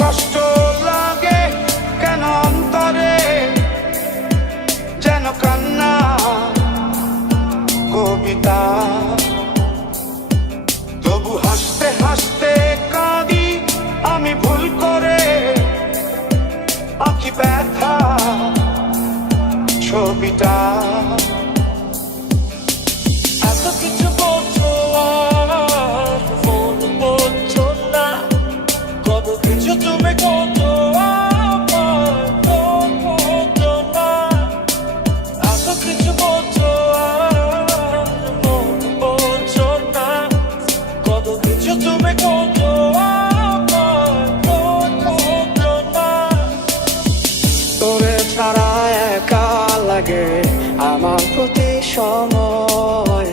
কষ্ট লাগে কেন অন্তরে, যেন কান্না কবিতা। তবু হাসতে হাসতে কাঁদি আমি ভুল করে, আঁকি ব্যথা ছবিটা। এত কিছু বলছো আর ফোন বলছো না, কত কিছু তুমি করছো না। এত কিছু বলছো আর ফোন বলছো না, কত কিছু তুমি করছো না। তোরে ছাড়া একা লাগে আমার প্রতি সময়,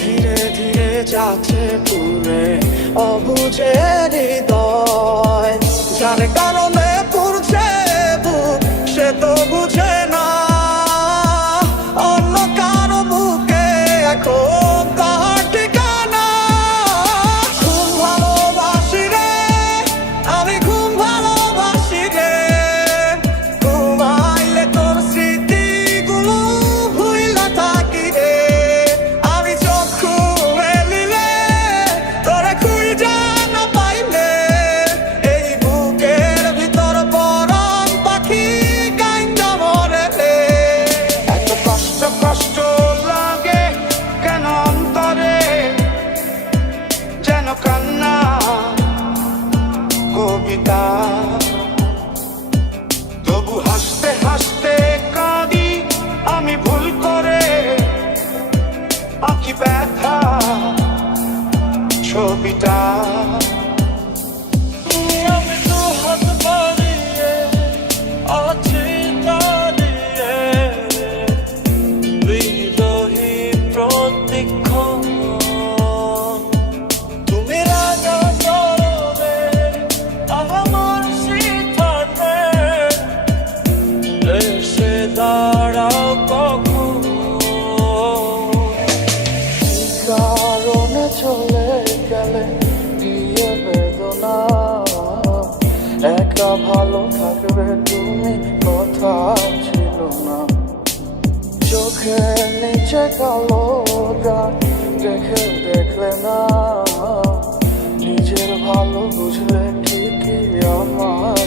ধীরে ধীরে যাচ্ছে পুরে অবুঝে হৃদয়। যার কারণে পুরছে বুক সে তো বুঝে না, অন্য কারো বুকে এখন তার ঠিকানা। খুব ভালোবাসি রে আমি, খুব ভালোবাসি রে, ঘুমাইলে তোর স্মৃতিগুলো ভুইলা থাকি রে। আমি চোখ খুলে তোরে খুঁজে না পাইলে, এই বুকের ভিতর পরাণ পাখি কাইন্দা মরে রে। এত কষ্ট কষ্ট লাগে কেন অন্তরে, যেন কান্না কবিতা। তবু হাসতে হাসতে কাঁদি আমি ভুল করে, আঁকি ব্যথা ছবিটা। আমি তো হাত বাড়িয়ে আছি দাঁড়িয়ে, বিরহী প্রতিক্ষণ। তুমি রাজা চরণে আমার সিদ্ধান্তে, এসে দাঁড়াও কখন। কারণে চলে গেলে দিয়ে বেদনা, একা ভালো থাকবে তুমি কথা ছিল না। চোখের নিচে কালো দাগ দেখে দেখলে না, নিজের ভালো বুঝলে ঠিকই আমার